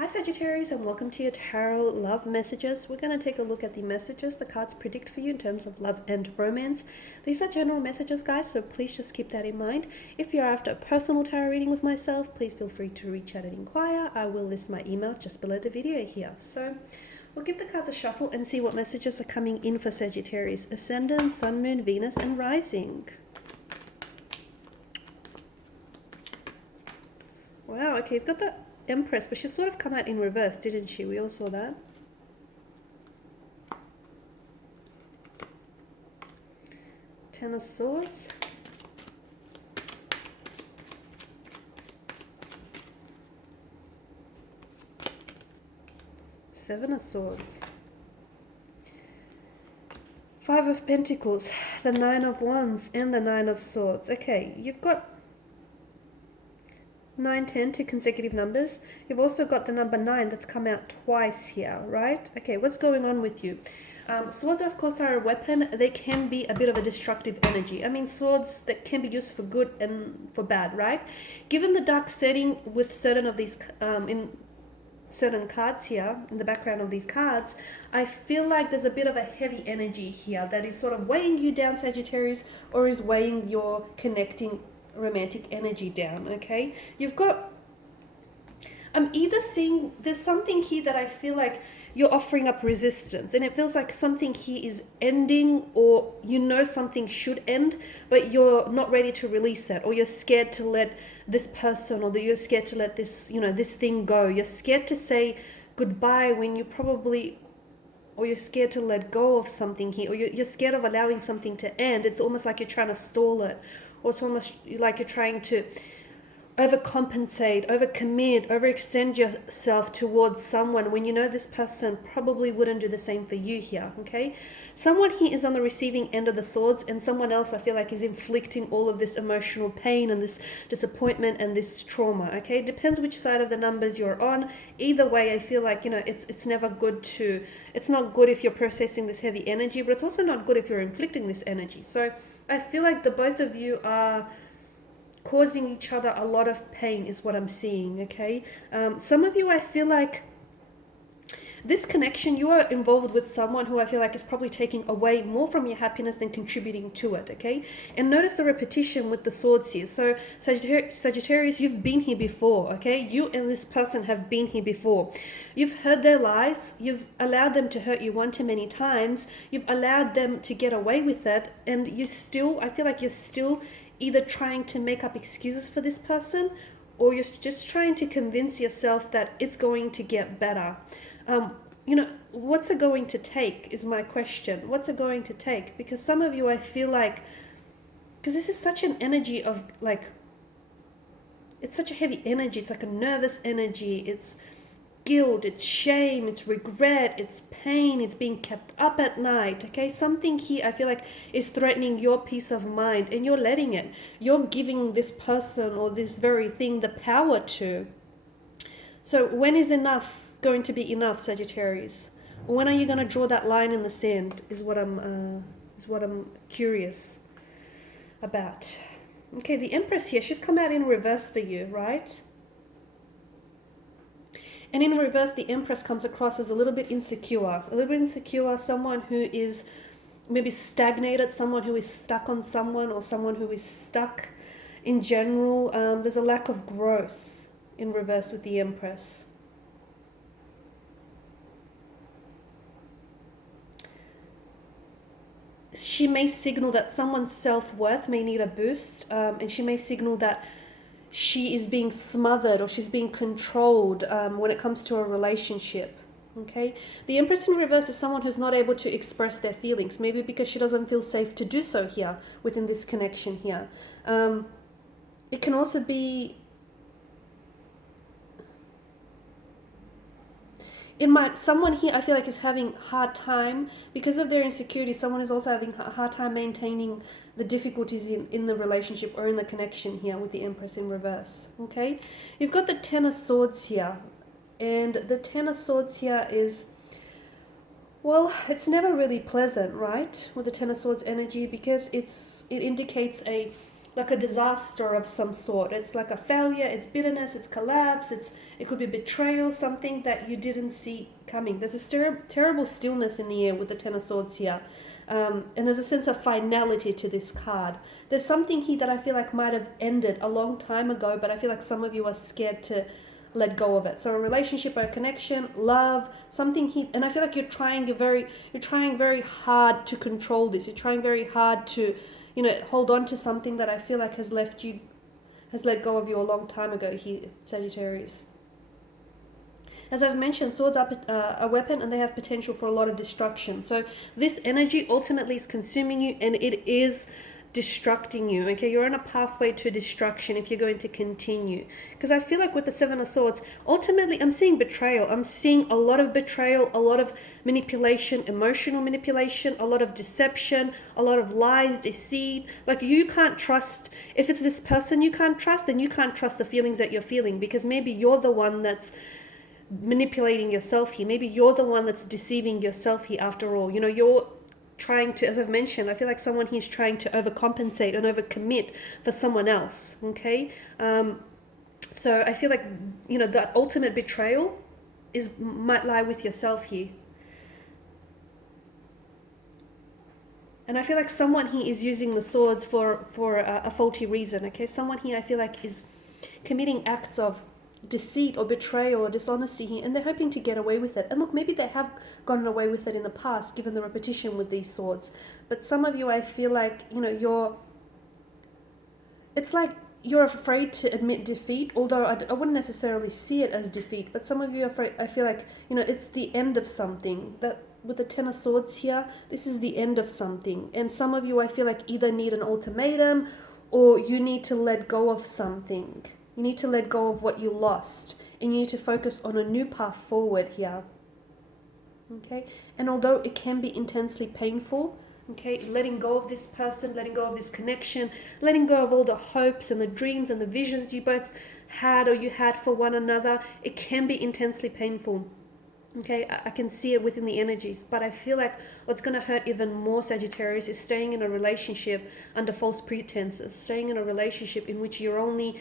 Hi Sagittarius, and welcome to your tarot love messages. We're going to take a look at the messages the cards predict for you in terms of love and romance. These are general messages, guys, so please just keep that in mind. If you're after a personal tarot reading with myself, please feel free to reach out and inquire. I will list my email just below the video here. So we'll give the cards a shuffle and see what messages are coming in for Sagittarius. Ascendant, Sun, Moon, Venus, and Rising. Wow, okay, you've got the Empress, but she sort of come out in reverse, didn't she? We all saw that. Ten of Swords. Seven of Swords. Five of Pentacles, the Nine of Wands, and the Nine of Swords. Okay, you've got 9, 10, two consecutive numbers. You've also got the number 9 that's come out twice here, right? Okay, what's going on with you? Swords, of course, are a weapon. They can be a bit of a destructive energy. I mean, swords that can be used for good and for bad, right? Given the dark setting with certain of these, in certain cards here, in the background of these cards, I feel like there's a bit of a heavy energy here that is sort of weighing you down, Sagittarius, or is weighing your connecting romantic energy down. Okay, you've got, I'm either seeing there's something here that I feel like you're offering up resistance, and it feels like something here is ending, or you know something should end but you're not ready to release it, or you're scared to let this person, or you're scared to let this, you know, this thing go. You're scared to say goodbye when you probably, or you're scared to let go of something here, or you're scared of allowing something to end. It's almost like you're trying to stall it, or it's almost like you're trying to overcompensate, overcommit, overextend yourself towards someone when you know this person probably wouldn't do the same for you here, okay? Someone here is on the receiving end of the swords, and someone else I feel like is inflicting all of this emotional pain and this disappointment and this trauma, okay? It depends which side of the numbers you're on. Either way, I feel like, you know, it's never good to, it's not good if you're processing this heavy energy, but it's also not good if you're inflicting this energy. So I feel like the both of you are causing each other a lot of pain is what I'm seeing, okay? Some of you, I feel like this connection, you are involved with someone who I feel like is probably taking away more from your happiness than contributing to it, okay? And notice the repetition with the swords here. So Sagittarius, you've been here before, okay? You and this person have been here before. You've heard their lies. You've allowed them to hurt you one too many times. You've allowed them to get away with it. And you still, I feel like you're still either trying to make up excuses for this person, or you're just trying to convince yourself that it's going to get better. You know, what's it going to take is my question. What's it going to take? Because some of you, I feel like, because this is such an energy of like, it's such a heavy energy. It's like a nervous energy. It's guilt, it's shame, it's regret, it's pain, it's being kept up at night, okay? Something here I feel like is threatening your peace of mind, and you're letting it. You're giving this person or this very thing the power to. So when is enough going to be enough, Sagittarius? When are you going to draw that line in the sand is what I'm curious about. Okay, the Empress here, she's come out in reverse for you, right? And in reverse, the Empress comes across as a little bit insecure, someone who is maybe stagnated, someone who is stuck on someone, or someone who is stuck in general. There's a lack of growth in reverse with the Empress. She may signal that someone's self-worth may need a boost, and she may signal that she is being smothered or she's being controlled when it comes to a relationship, okay? The Empress in reverse is someone who's not able to express their feelings, maybe because she doesn't feel safe to do so here within this connection here. It can also be, someone here I feel like is having a hard time because of their insecurity. Someone is also having a hard time maintaining the difficulties in the relationship or in the connection here with the Empress in reverse, okay? You've got the Ten of Swords here, and the Ten of Swords here is, well, it's never really pleasant, right, with the Ten of Swords energy, because it indicates like a disaster of some sort. It's like a failure, it's bitterness, it's collapse, It could be betrayal, something that you didn't see coming. There's this terrible stillness in the air with the Ten of Swords here. And there's a sense of finality to this card. There's something here that I feel like might have ended a long time ago, but I feel like some of you are scared to let go of it. So a relationship or a connection, love, something here, and I feel like you're trying very hard to control this. You're trying very hard to, hold on to something that I feel like has let go of you a long time ago here, Sagittarius. As I've mentioned, swords are a weapon and they have potential for a lot of destruction. So this energy ultimately is consuming you and it is destructing you. Okay, you're on a pathway to destruction if you're going to continue. Because I feel like with the Seven of Swords, ultimately I'm seeing betrayal. I'm seeing a lot of betrayal, a lot of manipulation, emotional manipulation, a lot of deception, a lot of lies, deceit. Like you can't trust, if it's this person you can't trust, then you can't trust the feelings that you're feeling, because maybe you're the one that's manipulating yourself here. Maybe you're the one that's deceiving yourself here after all. You're trying to, as I've mentioned, I feel like someone here's trying to overcompensate and overcommit for someone else. Okay, so I feel like that ultimate betrayal might lie with yourself here. And I feel like someone here is using the swords for a faulty reason. Okay, someone here I feel like is committing acts of deceit or betrayal or dishonesty here, and they're hoping to get away with it. And look, maybe they have gotten away with it in the past, given the repetition with these swords. But some of you, I feel like, it's like you're afraid to admit defeat, although I wouldn't necessarily see it as defeat. But some of you are afraid, I feel like, it's the end of something. That with the Ten of Swords here, this is the end of something. And some of you, I feel like, either need an ultimatum or you need to let go of something. You need to let go of what you lost, and you need to focus on a new path forward here. Okay, and although it can be intensely painful, okay, letting go of this person, letting go of this connection, letting go of all the hopes and the dreams and the visions you both had or you had for one another, it can be intensely painful. Okay, I can see it within the energies, but I feel like what's going to hurt even more, Sagittarius, is staying in a relationship under false pretenses, staying in a relationship in which you're only,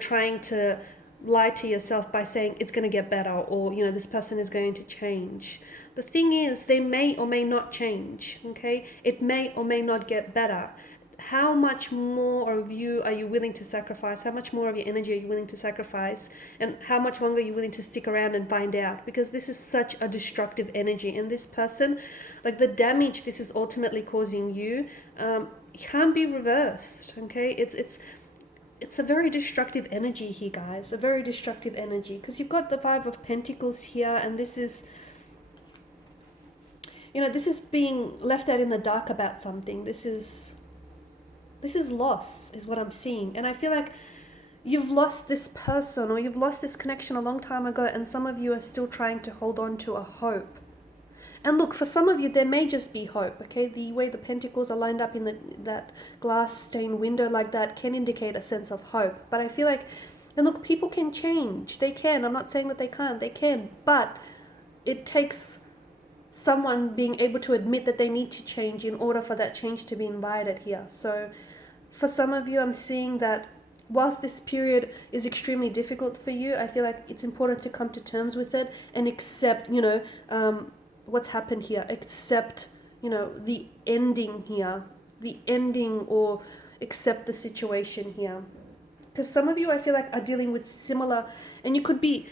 trying to lie to yourself by saying it's going to get better, or, this person is going to change. The thing is, they may or may not change, okay? It may or may not get better. How much more of you are you willing to sacrifice? How much more of your energy are you willing to sacrifice? And how much longer are you willing to stick around and find out? Because this is such a destructive energy. And this person, like the damage this is ultimately causing you, can't be reversed, okay? It's a very destructive energy here, guys. A very destructive energy. Because you've got the Five of Pentacles here, and this is... this is being left out in the dark about something. This is loss, is what I'm seeing. And I feel like you've lost this person or you've lost this connection a long time ago, and some of you are still trying to hold on to a hope. And look, for some of you, there may just be hope, okay? The way the pentacles are lined up in that glass stained window like that can indicate a sense of hope. But I feel like, and look, people can change. They can. I'm not saying that they can't. They can. But it takes someone being able to admit that they need to change in order for that change to be invited here. So for some of you, I'm seeing that whilst this period is extremely difficult for you, I feel like it's important to come to terms with it and accept, what's happened here. Accept, the ending here. The ending, or accept the situation here. Because some of you, I feel like, are dealing with similar, and you could be...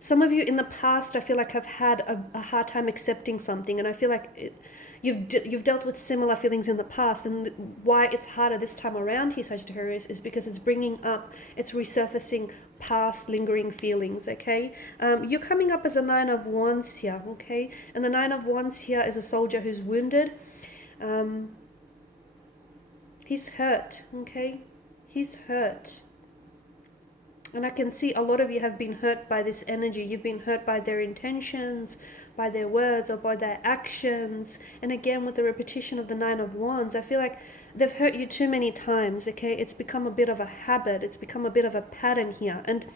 Some of you in the past, I feel like, have had a hard time accepting something, and I feel like you've dealt with similar feelings in the past, and why it's harder this time around here, Sagittarius, is because it's resurfacing past lingering feelings, okay? You're coming up as a Nine of Wands here, okay? And the Nine of Wands here is a soldier who's wounded. He's hurt, okay? He's hurt. And I can see a lot of you have been hurt by this energy. You've been hurt by their intentions, by their words, or by their actions. And again, with the repetition of the Nine of Wands, I feel like they've hurt you too many times, okay? It's become a bit of a habit. It's become a bit of a pattern here. And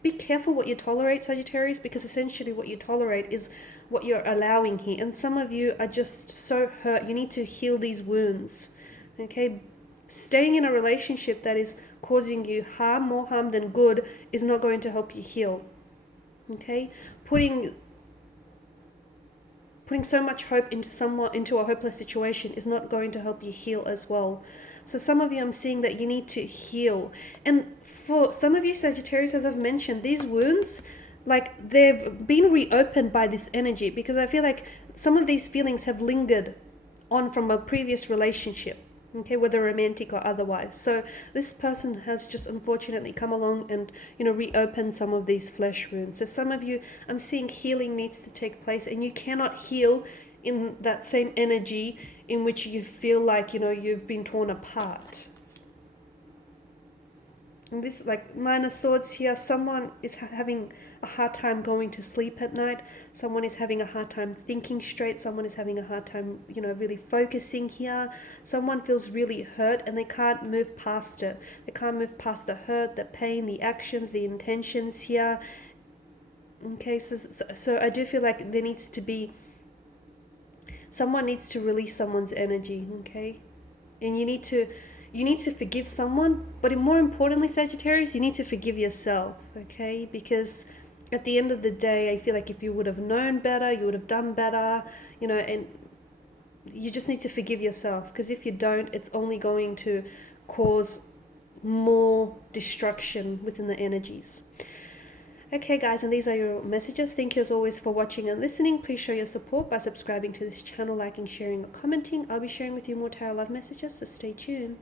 be careful what you tolerate, Sagittarius, because essentially what you tolerate is what you're allowing here. And some of you are just so hurt. You need to heal these wounds, okay? Staying in a relationship that is causing you harm, more harm than good, is not going to help you heal. Okay? Putting so much hope into a hopeless situation is not going to help you heal as well. So some of you, I'm seeing that you need to heal. And for some of you Sagittarius, as I've mentioned, these wounds, like, they've been reopened by this energy, because I feel like some of these feelings have lingered on from a previous relationship, okay, whether romantic or otherwise. So this person has just unfortunately come along and, you know, reopened some of these flesh wounds. So some of you, I'm seeing healing needs to take place, and you cannot heal in that same energy in which you feel like, you know, you've been torn apart. And this, like, Nine of Swords here, someone is having a hard time going to sleep at night. Someone is having a hard time thinking straight. Someone is having a hard time, you know, really focusing here. Someone feels really hurt and they can't move past it. They can't move past the hurt, the pain, the actions, the intentions here. Okay, so I do feel like there needs to be, someone needs to release someone's energy, okay? And you need to forgive someone, but more importantly, Sagittarius, you need to forgive yourself, okay? Because at the end of the day, I feel like if you would have known better, you would have done better, you know, and you just need to forgive yourself, because if you don't, it's only going to cause more destruction within the energies. Okay guys, and these are your messages. Thank you as always for watching and listening. Please show your support by subscribing to this channel, liking, sharing, or commenting. I'll be sharing with you more tarot love messages, so stay tuned.